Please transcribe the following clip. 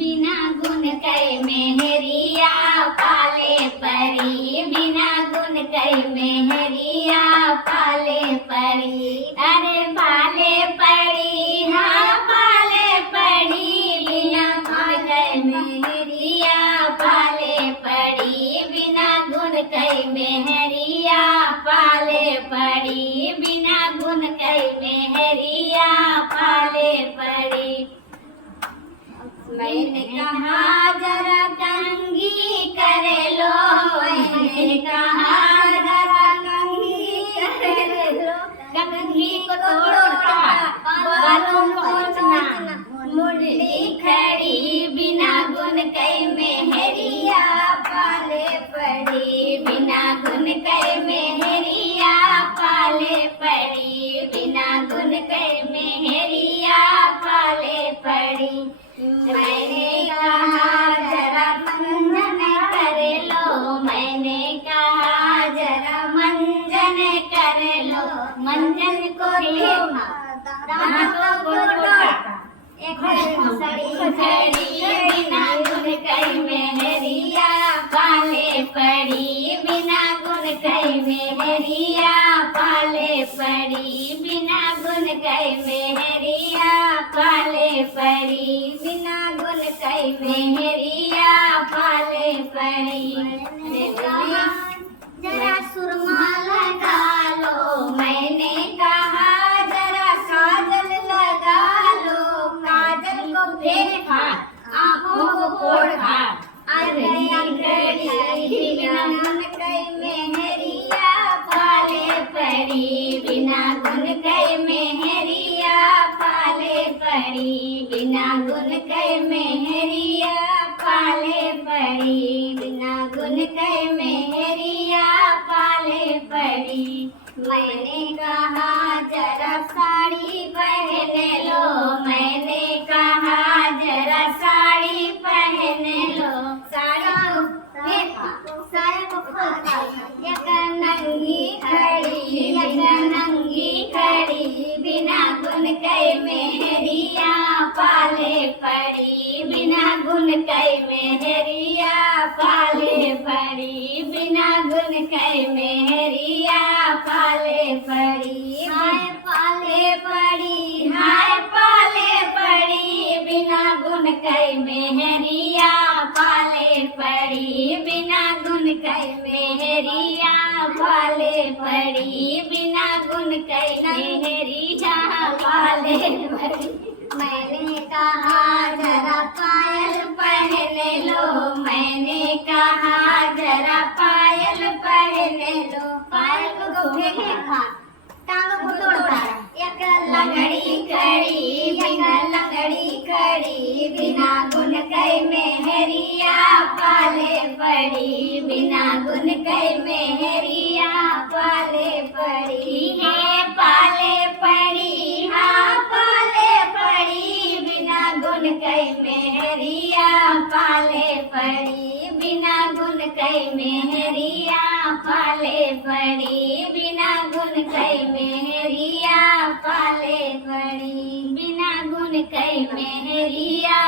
बिना गुण कई मेहरिया पाले परी, बिना गुण कई मेहरिया पाले परी। अरे पाले परी, हाँ पाले परी, बिना गुण कई मेहरिया पाले परी, बिना गुण कई मेहरिया पाले परी, बिना गुण कई मेहरिया पाले परी। मैंने कहा जरा कंघी करे लो, मैंने कहा जरा कंघी करे लो, कंघी को तोड़ता बालों को नोचना, मुरली खड़ी बिना गुण कई मेहरिया पाले पड़ी, बिना गुण कई मेहरिया पाले पड़ी, बिना गुण कई मेहरिया पाले पड़ी। मैंने कहा जरा मंजन कर लो, मैंने कहा जरा मंजन कर लो, मंजन को देखा दांतों को तोड़ा, एक खड़ी बिना गुण कई मेहरिया पाले पड़ी, बिना गुण कई मेहरिया पाले पड़ी, बिना गुण कई मेहरिया पाले पड़ी, बिना गुण कई मेहरिया पाले पड़ी। जरा सुरमा लगा लो, मैंने कहा जरा काजल लगा लो, काजल को फेंका आँखों को फोड़ा, अरे अंगड़ी बिना गुण कई मेहरिया पाले पड़ी, बिना गुण कई मेहरिया पाले पड़ी, बिना गुण कई मेहरिया पाले पड़ी, बिना गुण कई मेहरिया पाले पड़ी। मैंने कहा जरा साड़ी पहन लो, मैंने कहा जरा साड़ी पहन लो, साड़ी को देखा साड़ी को खोला, एक नंगी खड़ी, एक नंगी खड़ी, बिना गुण कई मेहरिया पाले पड़ी, बिना गुण कई मेहरिया पाले पड़ी, बिना गुण कई मेहरिया पाले पड़ी। हाय पाले पड़ी, हाय पाले पड़ी, बिना गुण कई मेहरिया पाले पड़ी, बिना गुण कई मेहरिया पाले पड़ी, बिना गुण कई मेहरिया पाले पड़ी। मैंने कहा जरा पायल पहन लो, मैंने कहा जरा पायल पहन लो, पायल को देखा टांग को तोड़ता, एक लंगड़ी खड़ी, बिना लंगड़ी खड़ी, बिना गुण कई मेहरिया पाले पड़ी, बिना गुण कई मेहरिया पाले पड़ी। है पाले पड़ी, हाँ पाले पड़ी, बिना गुण कई मेहरिया पाले पड़ी, बिना गुण कई मेहरिया पाले पड़ी, बिना गुण कई मेहरिया पाले पड़ी, बिना गुण कई मेहरिया